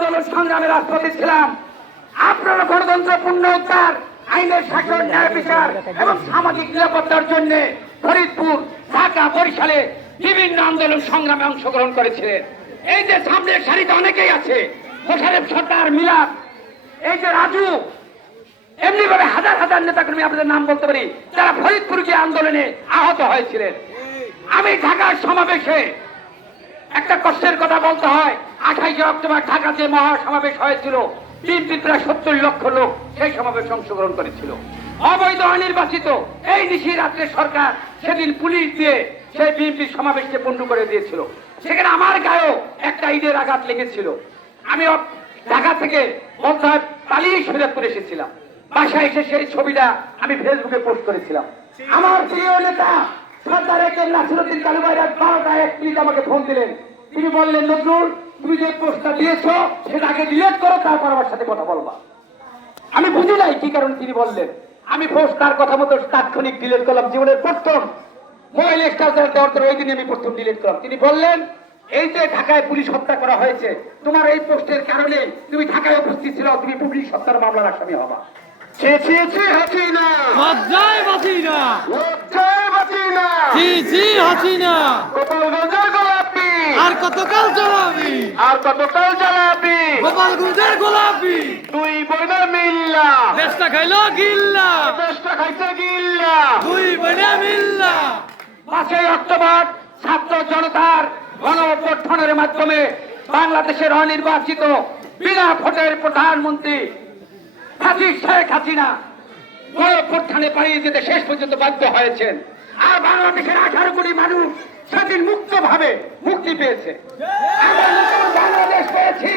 আন্দোলন সংগ্রামে রাজপথে ছিলাম। আপনারা গণতন্ত্র পুনরুদ্ধার, আইনের শাসন, ন্যায় বিচার এবং সামাজিক নিরাপত্তার জন্য ফরিদপুর, ঢাকা, বরিশালে বিভিন্ন আন্দোলন সংগ্রামে অংশগ্রহণ করেছিলেন। এই যে সামনের সারিতে অনেকেই আছে, মোশাররফ সরকার, মিলাদ, এই যে রাজু, এমনি ভাবে হাজার হাজার নেতাকর্মী আপনাদের নাম বলতে পারি, যারা ফরিদপুর যে আন্দোলনে আহত হয়েছিলেন। আমি ঢাকার সমাবেশে একটা কষ্টের কথা বলতে হয়, 28 অক্টোবর ঢাকা যে মহাসমাবেশ হয়েছিল, বিএনপির প্রায় 70 লক্ষ লোক সেই সমাবেশে অংশগ্রহণ করেছিল। অবৈধ অনির্বাচিত এই নিশি রাত্রে সরকার সেদিন পুলিশ দিয়ে সেই বিএনপির সমাবেশকে পণ্ড করে দিয়েছিল। সেখানে আমার গায়েও একটা ঈদের আঘাত লেগেছিল। আমি ঢাকা থেকে বলতে হয় পালিয়ে শরীয়তপুর এসেছিলাম। বাসায় এসে সেই ছবিটা আমি ফেসবুকে পোস্ট করেছিলাম। আমার প্রিয় নেতা সরকার নাসিরউদ্দিন কালু ভাই রাত 12টায় 1 মিনিট আমাকে ফোন দিলেন। তিনি বললেন, নজরুল, তুমি যে পোস্টটা দিয়েছো সেটা আগে ডিলিট করো, তারপর আমার সাথে কথা বলবা। আমি বুঝি নাই কি কারণে তিনি বললেন। আমি পোস্ট তার কথা মতো তাৎক্ষণিক ডিলিট করলাম। জীবনের প্রথম মোবাইল স্টার্টার দেওয়ার পর ওই দিনে আমি প্রথম ডিলিট করলাম। তিনি বললেন, এই যে ঢাকায় পুলিশ হত্যা করা হয়েছে, তোমার এই পোস্টের কারণে তুমি ঢাকায় উপস্থিত ছিল, তুমি পুলিশ হত্যার মামলার আসামি হবা। হাসিনা লজ্জায় বাঁচিনা, লজ্জায় বাঁচিনা, জি জি হাসিনা, গোপালগঞ্জের গোলাপি আর কতকাল জ্বালাবি, আর কতকাল জ্বালাবি, গোপালগঞ্জের গোলাপি, দুই বোনে মিল্লা, দেশটা খাইলো গিল্লা, দেশটা খাইতে গিল্লা, দুই বোনে মিল্লা। 5 অক্টোবর ছাত্র জনতার গণ অভ্যুত্থানের মাধ্যমে বাংলাদেশের অনির্বাচিত বিনা ভোটের প্রধানমন্ত্রী শেখ হাসিনা গণ অভ্যুত্থানে পালিয়ে যেতে শেষ পর্যন্ত বাধ্য হয়েছেন। আর বাংলাদেশের 18 কোটি মানুষ সেদিন মুক্তভাবে মুক্তি পেয়েছে। আমরা নতুন বাংলাদেশ পেয়েছি,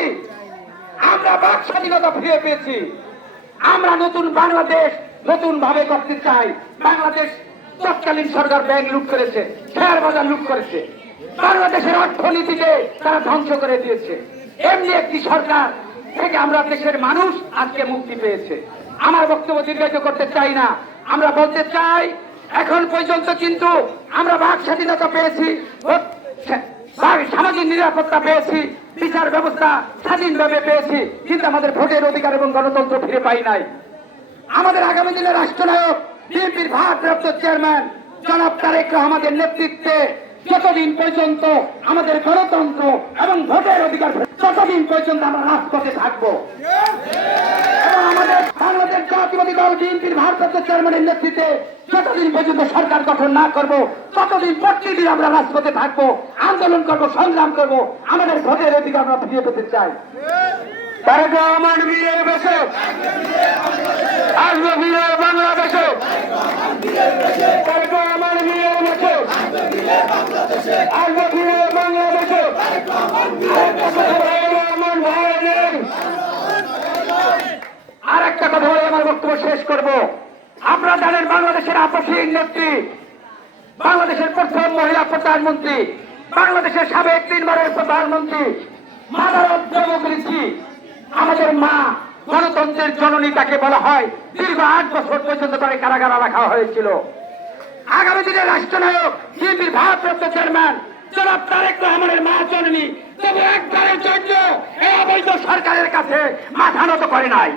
আমরা বাক স্বাধীনতা ফিরে পেয়েছি। আমরা নতুন বাংলাদেশ নতুন ভাবে করতে চাই। বাংলাদেশ তৎকালীন সরকার ব্যাংক লুট করেছে, শেয়ার বাজার লুট করেছে, বাংলাদেশের অর্থনীতিকে তারা ধ্বংস করে দিয়েছে। এমনি একটি সরকার থেকে আমরা দেশের মানুষ আজকে মুক্তি পেয়েছে। আমার বক্তব্য দীর্ঘায়িত করতে চাই না। আমরা বলতে চাই, এখন পর্যন্ত কিন্তু আমরা বাক স্বাধীনতা পেয়েছি, সামাজিক নিরাপত্তা পেয়েছি, বিচার ব্যবস্থা স্বাধীনভাবে পেয়েছি, কিন্তু আমাদের ভোটের অধিকার এবং গণতন্ত্র ফিরে পাই নাই। আমাদের আগামী দিনের রাষ্ট্রনায়ক বিএনপির ভারপ্রাপ্ত চেয়ারম্যান জনাব তারেক রহমানের নেতৃত্বে যতদিন পর্যন্ত আমাদের গণতন্ত্র এবং ভোটের অধিকার, ততদিন পর্যন্ত আমরা রাজপথে থাকবো। এবং আমাদের বাংলাদেশ জাতীয়তাবাদী দল বিএনপির ভারপ্রাপ্ত চেয়ারম্যানের নেতৃত্বে যতদিন পর্যন্ত সরকার গঠন না করবো, ততদিন প্রতিদিন আমরা রাজপথে থাকবো, আন্দোলন করবো, সংগ্রাম করবো। আমাদের ভোটের অধিকার আমরা ফিরে পেতে চাই। তারেক রহমান বীরের বেশে আসবে বীরের বাংলাদেশে, তারেক রহমান বীরের বেশে আসবে বীরের বাংলাদেশে। আর একটা কথা বলে আমার বক্তব্য শেষ করব। আপনারা জানেন বাংলাদেশের আপসহীন নেত্রী, বাংলাদেশের প্রথম মহিলা প্রধানমন্ত্রী, বাংলাদেশের সাবেক 3 বারের প্রধানমন্ত্রী মাদার অফ ডেমোক্রেসি, আমাদের মা, গণতন্ত্রের জননী তাকে বলা হয়। দীর্ঘ 8 বছর পর্যন্ত তাকে কারাগারে রাখা হয়েছিল। আগামী দিনের রাষ্ট্রনায়ক বিএনপির ভারপ্রাপ্ত চেয়ারম্যান জনাব তারেক রহমানের মা জননী তবে একবারের জন্য এই অবৈধ সরকারের কাছে মাথা নত করে নাই,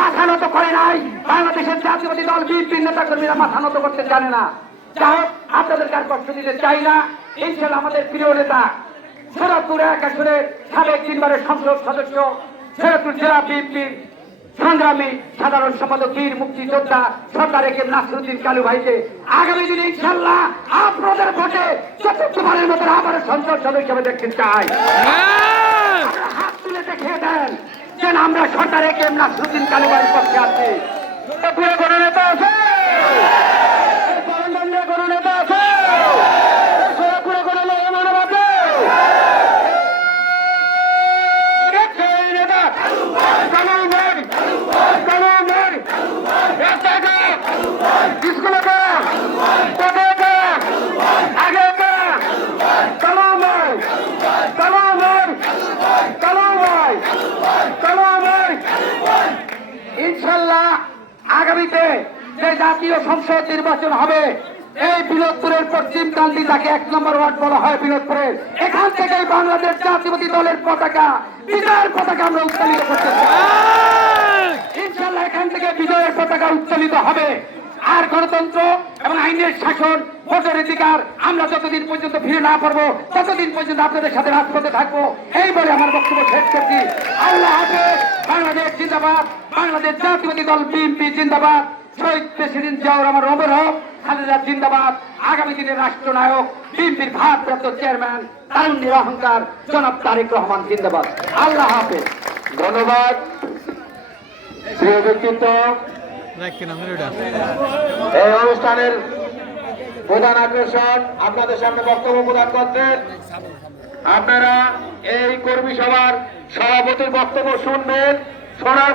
মাথা নত করে নাই। বাংলাদেশের জাতীয়তাবাদী দল বিএনপির নেতা কর্মীরা মাথা নত করতে জানে না। যা হোক, আপনাদেরকে আর কষ্ট দিতে চাই না। ইনশাআল্লাহ আমাদের প্রিয় নেতা শরৎপুর 1 আসনের সাবেক 3 বারের সংসদ সদস্য, শরৎপুর জেলা বিএনপির সংগ্রামী সাধারণ সম্পাদক, বীর মুক্তিযোদ্ধা সরকার নাসিরউদ্দিন কালু ভাইকে আগামী দিনে ইনশাআল্লাহ আপনাদের ভোটে ৪৪বারের মতো আবার সংসদ সদস্য হিসেবে দেখতে চাই। হাত তুলে দেখিয়ে দেন যে আমরা সরকার নাসিরউদ্দিন কালু ভাইয়ের পক্ষে আছি। কোনো নেতা আছে, কোনো নেতা আছে, ইনশাআল্লাহ আগামীতে যে জাতীয় সংসদ নির্বাচন হবে এই বিনোদপুরের পশ্চিম কান্দি তাকে 1 নম্বর ওয়ার্ড বলা হয় বিনোদপুরের। এখান থেকেই বাংলাদেশ জাতীয়তাবাদী দলের পতাকা, বিজয়ের পতাকা আমরা উত্তোলিত করতে চাই। ইনশাআল্লাহ এখান থেকে বিজয়ের পতাকা উত্তোলিত হবে। আর গণতন্ত্র এবং আইনের শাসন, ভোটের অধিকার আমরা যতদিন পর্যন্ত ফিরে না পারবো ততদিন পর্যন্ত আপনাদের সাথে রাজপথে থাকবো। এই বলে আমার বক্তব্য শেষ করছি। আল্লাহ হাফেজ। বাংলাদেশ জিন্দাবাদ। বাংলাদেশ জাতীয়তাবাদী দল বিএনপি জিন্দাবাদ। শহীদ প্রেসিডেন্ট জিয়াউর রহমান অমর হোক। খালেদা জিন্দাবাদ। আগামী দিনের রাষ্ট্রনায়ক বিএনপির ভারপ্রাপ্ত চেয়ারম্যান তারুণ্যের অহংকার জনাব তারেক রহমান জিন্দাবাদ। আল্লাহ হাফেজ। ধন্যবাদ। প্রিয় ব্যক্তিত্ব, এই অনুষ্ঠানের প্রধান আকর্ষণ আপনাদের সামনে বক্তব্য প্রদান করছেন। আপনারা এই কর্মী সভার সভাপতির বক্তব্য শুনবেন। শোনার